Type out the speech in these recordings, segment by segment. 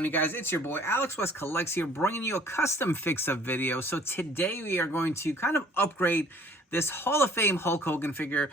on, you guys? It's your boy Alex West Collects here, bringing you a custom fix-up video. So today we are going to kind of upgrade this Hall of Fame Hulk Hogan figure.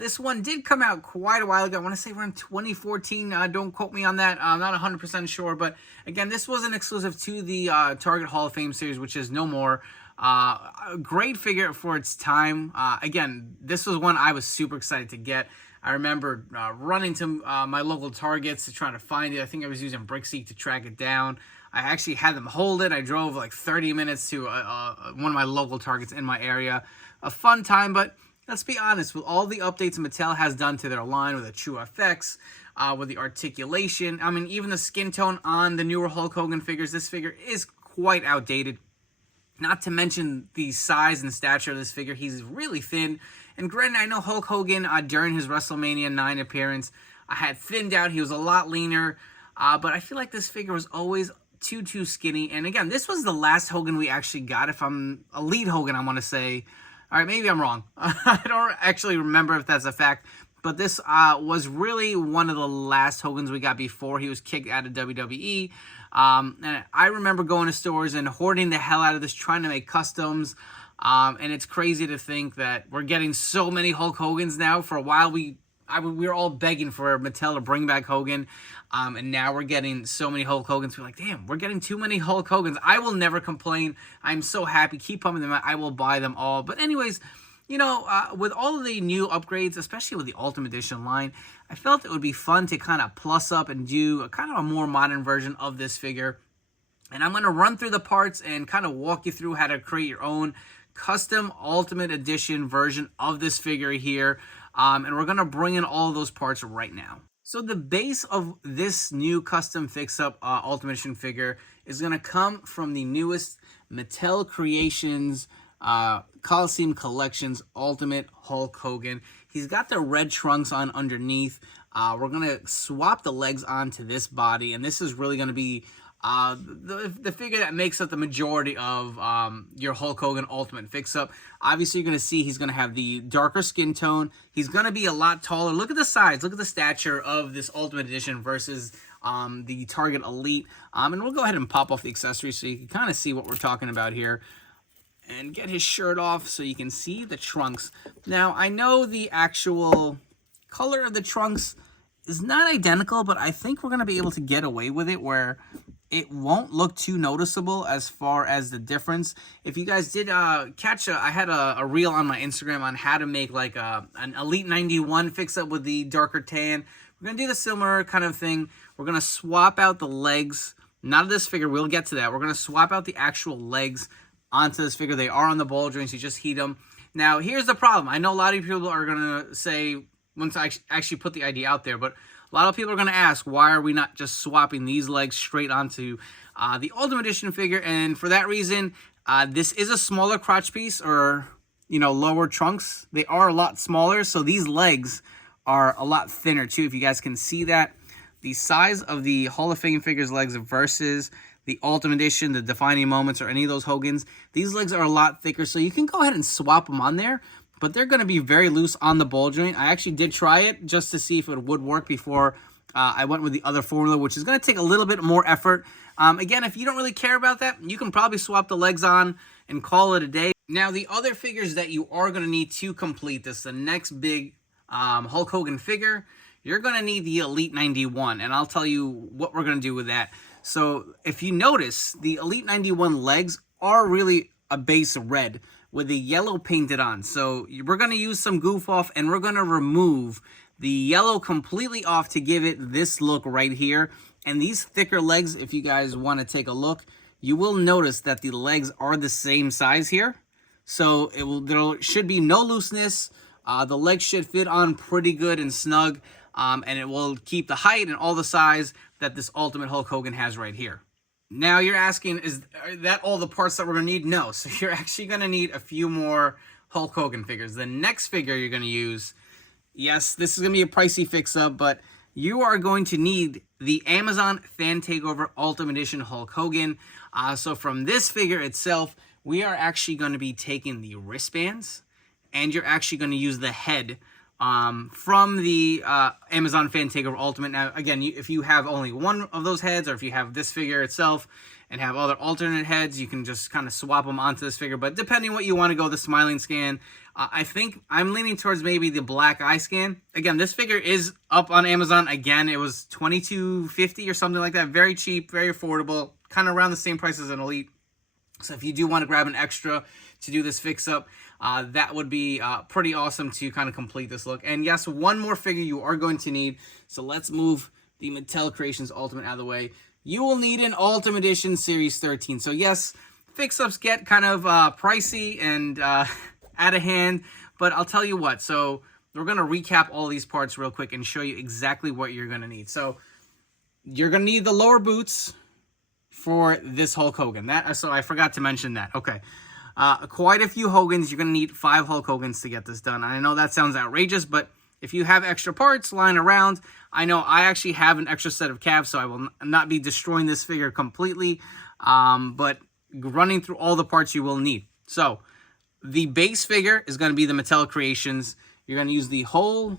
This one did come out quite a while ago. I want to say around 2014. Don't quote me on that. I'm not 100% sure. But again, this was an exclusive to the Target Hall of Fame series, which is no more. A great figure for its time. Again, this was one I was super excited to get. I remember running to my local Targets to try to find it. I think I was using Brickseek to track it down. I actually had them hold it. I drove like 30 minutes to one of my local Targets in my area. A fun time, but let's be honest, with all the updates Mattel has done to their line with the True FX, with the articulation, I mean, even the skin tone on the newer Hulk Hogan figures, this figure is quite outdated. Not to mention the size and stature of this figure. He's really thin. And granted, I know Hulk Hogan, during his WrestleMania 9 appearance, had thinned out. He was a lot leaner. But I feel like this figure was always too skinny. And again, this was the last Hogan we actually got. If I'm Elite Hogan, I want to say. All right, maybe I'm wrong. I don't actually remember if that's a fact. But this was really one of the last Hogans we got before he was kicked out of WWE. And I remember going to stores and hoarding the hell out of this, trying to make customs. And it's crazy to think that we're getting so many Hulk Hogans now. For a while, we were all begging for Mattel to bring back Hogan. And now we're getting so many Hulk Hogans. We're like, damn, we're getting too many Hulk Hogans. I will never complain. I'm so happy. Keep pumping them out. I will buy them all. But anyways, you know, with all of the new upgrades, especially with the Ultimate Edition line, I felt it would be fun to kind of plus up and do a kind of a more modern version of this figure. And I'm going to run through the parts and kind of walk you through how to create your own custom Ultimate Edition version of this figure here. And we're going to bring in all of those parts right now. So the base of this new custom fix-up Ultimate Edition figure is going to come from the newest Mattel Creations Coliseum Collections Ultimate Hulk Hogan. He's got the red trunks on underneath. We're going to swap the legs onto this body, and this is really going to be the figure that makes up the majority of your Hulk Hogan Ultimate Fix-Up. Obviously, you're going to see he's going to have the darker skin tone. He's going to be a lot taller. Look at the size. Look at the stature of this Ultimate Edition versus the Target Elite. And we'll go ahead and pop off the accessories so you can kind of see what we're talking about here. And get his shirt off so you can see the trunks. Now, I know the actual color of the trunks is not identical, but I think we're going to be able to get away with it where it won't look too noticeable as far as the difference. If you guys did catch, I had a reel on my Instagram on how to make like an Elite 91 fix-up with the darker tan. We're going to do the similar kind of thing. We're going to swap out the legs. Not of this figure. We'll get to that. We're going to swap out the actual legs onto this figure. They are on the ball joints. You just heat them. Now, here's the problem. I know a lot of people are going to say, once I actually put the idea out there, but a lot of people are going to ask, why are we not just swapping these legs straight onto the Ultimate Edition figure? And for that reason, this is a smaller crotch piece, or, you know, lower trunks. They are a lot smaller, so these legs are a lot thinner too, if you guys can see that. The size of the Hall of Fame figure's legs versus the Ultimate Edition, the Defining Moments, or any of those Hogans, these legs are a lot thicker, so you can go ahead and swap them on there, but they're going to be very loose on the ball joint. I actually did try it just to see if it would work before I went with the other formula, which is going to take a little bit more effort. Again, if you don't really care about that, you can probably swap the legs on and call it a day. Now, the other figures that you are going to need to complete this, the next big Hulk Hogan figure, you're going to need the Elite 91, and I'll tell you what we're going to do with that. So if you notice, the Elite 91 legs are really a base red with the yellow painted on. So we're going to use some goof off, and we're going to remove the yellow completely off to give it this look right here. And these thicker legs, if you guys want to take a look, you will notice that the legs are the same size here. So there should be no looseness. The legs should fit on pretty good and snug. And it will keep the height and all the size that this Ultimate Hulk Hogan has right here. Now you're asking, are that all the parts that we're going to need? No. So you're actually going to need a few more Hulk Hogan figures. The next figure you're going to use, yes, this is going to be a pricey fix-up, but you are going to need the Amazon Fan Takeover Ultimate Edition Hulk Hogan. So from this figure itself, we are actually going to be taking the wristbands, and you're actually going to use the head from the Amazon Fan Takeover Ultimate. Now, again, if you have only one of those heads, or if you have this figure itself and have other alternate heads, you can just kind of swap them onto this figure. But depending what you want to go, the smiling scan, I think I'm leaning towards maybe the black eye scan. Again, this figure is up on Amazon. Again, it was $22.50 or something like that. Very cheap, very affordable, kind of around the same price as an Elite. So if you do want to grab an extra to do this fix-up, that would be pretty awesome to kind of complete this look. And yes, one more figure you are going to need. So let's move the Mattel Creations Ultimate out of the way. You will need an Ultimate Edition Series 13. So yes, fix-ups get kind of pricey and out of hand, but I'll tell you what. So we're going to recap all these parts real quick and show you exactly what you're going to need. So you're going to need the lower boots for this Hulk Hogan. So I forgot to mention that. Okay. Quite a few Hogans. You're going to need 5 Hulk Hogans to get this done. I know that sounds outrageous, but if you have extra parts lying around, I know I actually have an extra set of calves, so I will not be destroying this figure completely, but running through all the parts you will need. So the base figure is going to be the Mattel Creations. You're going to use the whole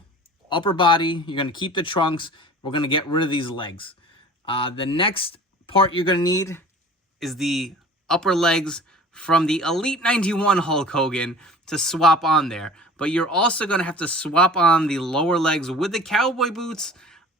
upper body. You're going to keep the trunks. We're going to get rid of these legs. The next part you're going to need is the upper legs from the Elite 91 Hulk Hogan to swap on there. But you're also going to have to swap on the lower legs with the cowboy boots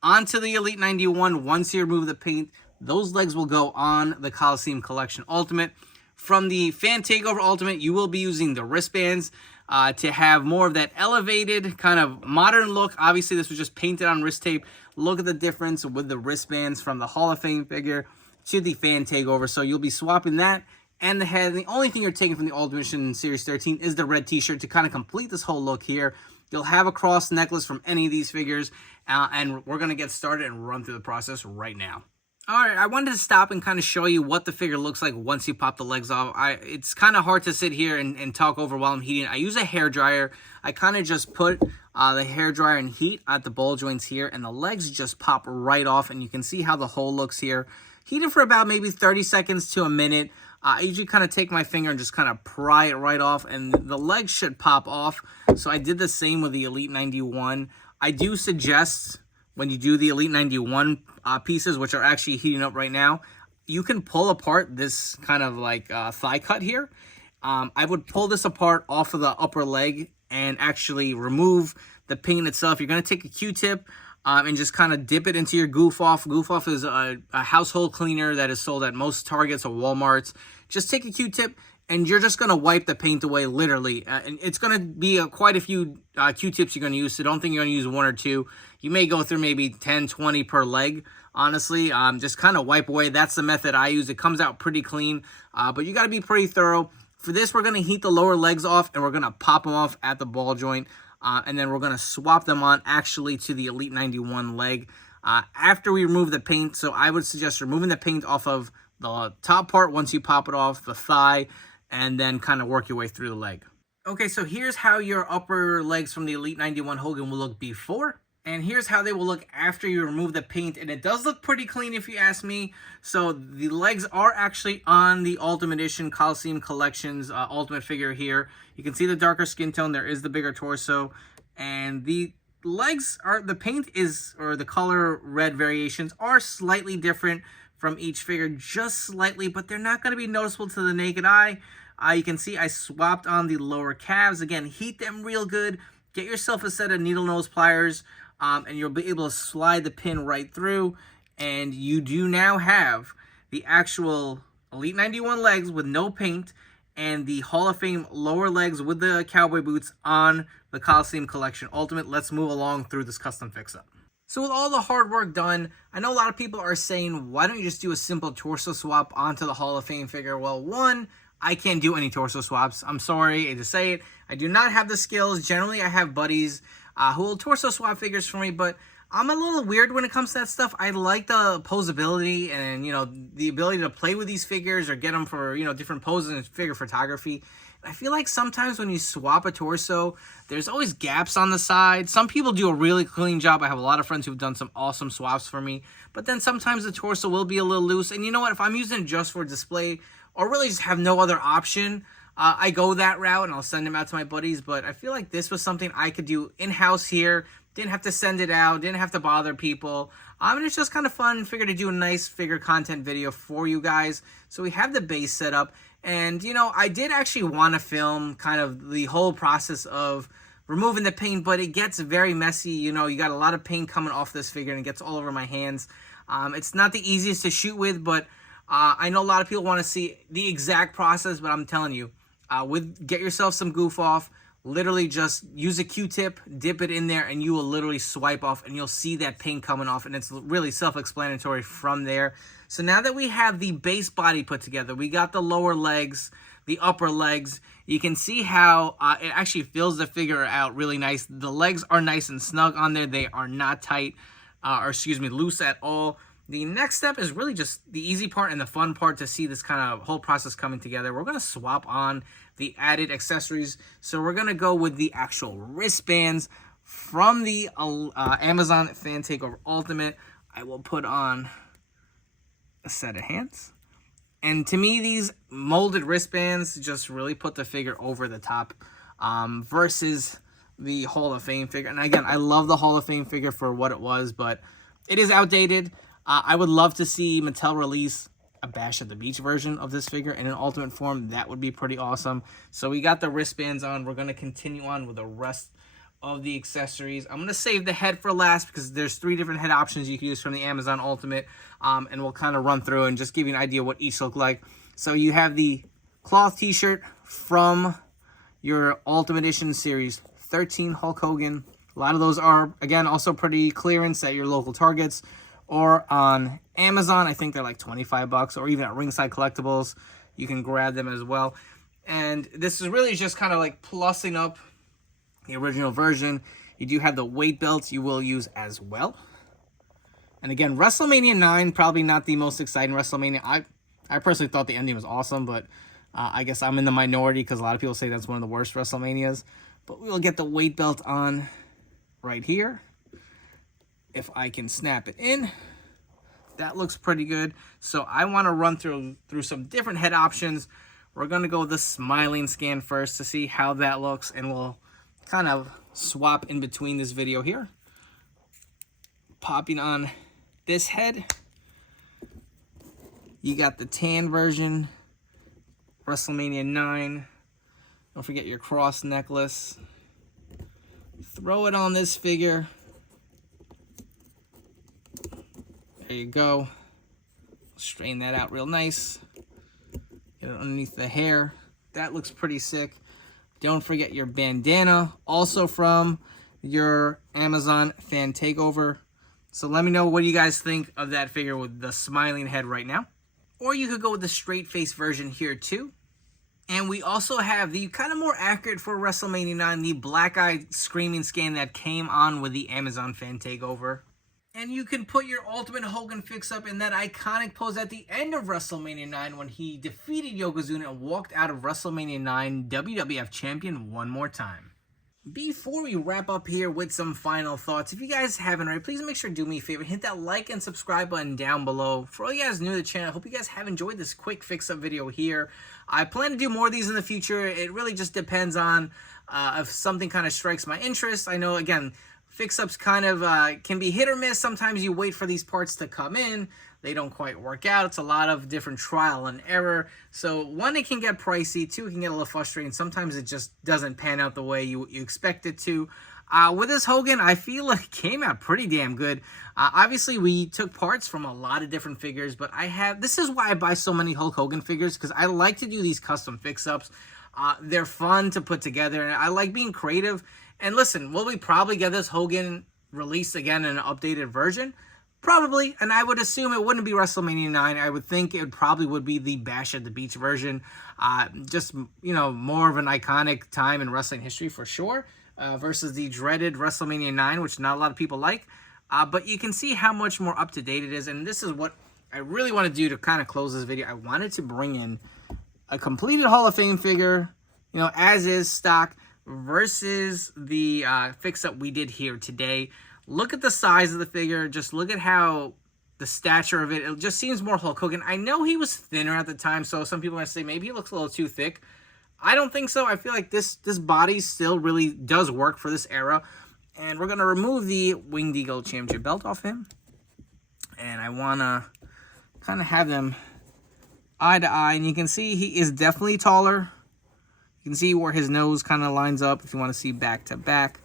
onto the Elite 91 once you remove the paint. Those legs will go on the Coliseum Collection Ultimate. From the Fan Takeover Ultimate, you will be using the wristbands to have more of that elevated kind of modern look. Obviously, this was just painted on wrist tape. Look at the difference with the wristbands from the Hall of Fame figure to the Fan Takeover. So you'll be swapping that and the head. The only thing you're taking from the Ultimate Edition Series 13 is the red t-shirt to kind of complete this whole look here. You'll have a cross necklace from any of these figures, and we're going to get started and run through the process right now. Alright, I wanted to stop and kind of show you what the figure looks like once you pop the legs off. It's kind of hard to sit here and talk over while I'm heating. I use a hairdryer. I kind of just put the hairdryer in heat at the ball joints here, and the legs just pop right off, and you can see how the hole looks here. Heated for about maybe 30 seconds to a minute. I usually kind of take my finger and just kind of pry it right off, and the legs should pop off. So I did the same with the Elite 91. I do suggest when you do the Elite 91 pieces, which are actually heating up right now, you can pull apart this kind of like thigh cut here. I would pull this apart off of the upper leg and actually remove the paint itself. You're going to take a Q-tip and just kind of dip it into your Goof Off. Goof Off is a household cleaner that is sold at most Targets or Walmarts. Just take a Q-tip and you're just going to wipe the paint away, literally. And it's going to be quite a few Q-tips you're going to use, so don't think you're going to use 1 or 2. You may go through maybe 10, 20 per leg, honestly. Just kind of wipe away. That's the method I use. It comes out pretty clean, but you got to be pretty thorough. For this, we're going to heat the lower legs off, and we're going to pop them off at the ball joint, and then we're going to swap them on actually to the Elite 91 leg after we remove the paint. So I would suggest removing the paint off of the top part once you pop it off, the thigh, and then kind of work your way through the leg. Okay, so here's how your upper legs from the Elite 91 Hogan will look before, and here's how they will look after you remove the paint. And it does look pretty clean if you ask me. So the legs are actually on the Ultimate Edition Coliseum Collections Ultimate figure here. You can see the darker skin tone. There is the bigger torso. And the legs are, the paint is, or the color red variations are slightly different from each figure, just slightly, but they're not going to be noticeable to the naked eye. You can see I swapped on the lower calves. Again, heat them real good. Get yourself a set of needle nose pliers, and you'll be able to slide the pin right through. And you do now have the actual Elite 91 legs with no paint and the Hall of Fame lower legs with the cowboy boots on the Coliseum Collection Ultimate. Let's move along through this custom fix-up. So with all the hard work done, I know a lot of people are saying, why don't you just do a simple torso swap onto the Hall of Fame figure? Well, one, I can't do any torso swaps. I'm sorry to say it. I do not have the skills. Generally, I have buddies who will torso swap figures for me, but I'm a little weird when it comes to that stuff. I like the posability and, you know, the ability to play with these figures or get them for, you know, different poses and figure photography. I feel like sometimes when you swap a torso, there's always gaps on the side. Some people do a really clean job. I have a lot of friends who've done some awesome swaps for me. But then sometimes the torso will be a little loose. And you know what? If I'm using it just for display or really just have no other option, I go that route and I'll send them out to my buddies, but I feel like this was something I could do in-house here. Didn't have to send it out, didn't have to bother people. And it's just kind of fun. Figured to do a nice figure content video for you guys. So we have the base set up. And, you know, I did actually want to film kind of the whole process of removing the paint, but it gets very messy. You know, you got a lot of paint coming off this figure and it gets all over my hands. It's not the easiest to shoot with, but I know a lot of people want to see the exact process, but I'm telling you, get yourself some goof off. Literally just use a Q-tip, dip it in there, and you will literally swipe off, and you'll see that paint coming off, and it's really self-explanatory from there. So now that we have the base body put together, we got the lower legs, the upper legs. You can see how it actually fills the figure out really nice. The legs are nice and snug on there. They are not tight, loose at all. The next step is really just the easy part and the fun part to see this kind of whole process coming together. We're going to swap on the added accessories. So we're going to go with the actual wristbands from the Amazon Fan Takeover Ultimate. I will put on a set of hands. And to me, these molded wristbands just really put the figure over the top versus the Hall of Fame figure. And again, I love the Hall of Fame figure for what it was, but it is outdated. I would love to see Mattel release a Bash at the Beach version of this figure in an ultimate form. That would be pretty awesome. So we got the wristbands on. We're going to continue on with the rest of the accessories. I'm going to save the head for last because there's 3 different head options you can use from the Amazon Ultimate. And we'll kind of run through and just give you an idea what each look like. So you have the cloth t-shirt from your Ultimate Edition Series 13 Hulk Hogan. A lot of those are, again, also pretty clearance at your local Targets or on Amazon. I think they're like 25 bucks, or even at Ringside Collectibles. You can grab them as well. And this is really just kind of like plussing up the original version. You do have the weight belts you will use as well. And again, WrestleMania 9, probably not the most exciting WrestleMania. I personally thought the ending was awesome, but I guess I'm in the minority because a lot of people say that's one of the worst WrestleManias. But we will get the weight belt on right here. If I can snap it in, that looks pretty good. So I want to run through some different head options. We're going to go with the smiling scan first to see how that looks, and we'll kind of swap in between this video here. Popping on this head, you got the tan version, WrestleMania 9. Don't forget your cross necklace. Throw it on this figure. There you go. Straighten that out real nice. Get it underneath the hair. That looks pretty sick. Don't forget your bandana, also from your Amazon Fan Takeover. So let me know what you guys think of that figure with the smiling head right now. Or you could go with the straight face version here too. And we also have the kind of more accurate for WrestleMania 9, the black-eyed screaming scan that came on with the Amazon Fan Takeover. And you can put your Ultimate Hogan fix-up in that iconic pose at the end of WrestleMania 9 when he defeated Yokozuna and walked out of WrestleMania 9 WWF Champion one more time. Before we wrap up here with some final thoughts, if you guys haven't already, please make sure to do me a favor. Hit that like and subscribe button down below. For all you guys new to the channel, I hope you guys have enjoyed this quick fix-up video here. I plan to do more of these in the future. It really just depends on if something kind of strikes my interest. I know, again, fix-ups kind of can be hit or miss. Sometimes you wait for these parts to come in. They don't quite work out. It's a lot of different trial and error. So one, it can get pricey. Two, it can get a little frustrating. Sometimes it just doesn't pan out the way you expect it to. With this Hogan, I feel like it came out pretty damn good. Obviously, we took parts from a lot of different figures, but this is why I buy so many Hulk Hogan figures, because I like to do these custom fix-ups. They're fun to put together, and I like being creative. And listen, will we probably get this Hogan released again in an updated version? Probably, and I would assume it wouldn't be WrestleMania 9. I would think it probably would be the Bash at the Beach version. Just, you know, more of an iconic time in wrestling history for sure, versus the dreaded WrestleMania 9, which not a lot of people like. But you can see how much more up-to-date it is, and this is what I really want to do to kind of close this video. I wanted to bring in a completed Hall of Fame figure, you know, as is stock, versus the fix-up we did here today. Look at the size of the figure. Just look at how the stature of it. It just seems more Hulk Hogan. I know he was thinner at the time, so some people might say maybe he looks a little too thick. I don't think so. I feel like this body still really does work for this era. And we're going to remove the Winged Eagle Championship belt off him. And I want to kind of have them eye to eye. And you can see he is definitely taller. You can see where his nose kind of lines up if you want to see back to back.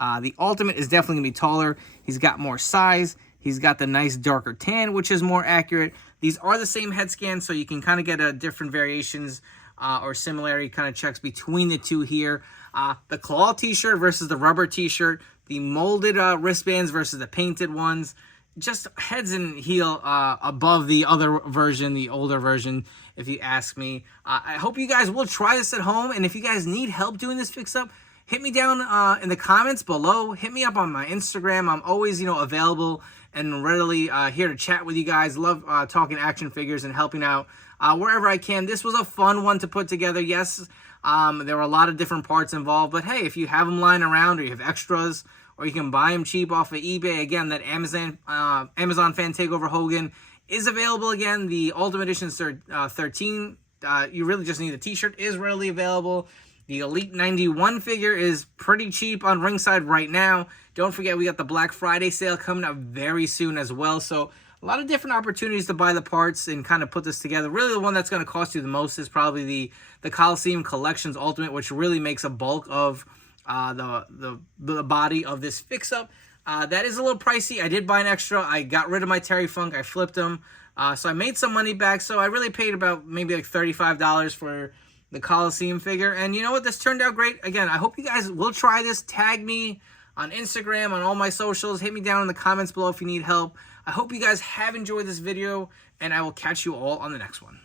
The Ultimate is definitely going to be taller. He's got more size. He's got the nice darker tan, which is more accurate. These are the same head scan, so you can kind of get different variations or similarity kind of checks between the two here. The claw t-shirt versus the rubber t-shirt. The molded wristbands versus the painted ones. Just heads and heel above the other version, the older version, if you ask me. I hope you guys will try this at home, and if you guys need help doing this fix-up, hit me down in the comments below. Hit me up on my Instagram. I'm always, available and readily here to chat with you guys. Love talking action figures and helping out wherever I can. This was a fun one to put together. Yes, there were a lot of different parts involved, but hey, if you have them lying around or you have extras, or you can buy them cheap off of eBay, again, that Amazon Fan Takeover Hogan is available again. The Ultimate Edition 13, you really just need the t-shirt, is readily available. The Elite 91 figure is pretty cheap on Ringside right now. Don't forget, we got the Black Friday sale coming up very soon as well. So a lot of different opportunities to buy the parts and kind of put this together. Really, the one that's going to cost you the most is probably the Coliseum Collections Ultimate, which really makes a bulk of the body of this fix-up. That is a little pricey. I did buy an extra. I got rid of my Terry Funk. I flipped them. So I made some money back. So I really paid about maybe like $35 for the Coliseum figure. And you know what? This turned out great. Again, I hope you guys will try this. Tag me on Instagram, on all my socials. Hit me down in the comments below if you need help. I hope you guys have enjoyed this video, and I will catch you all on the next one.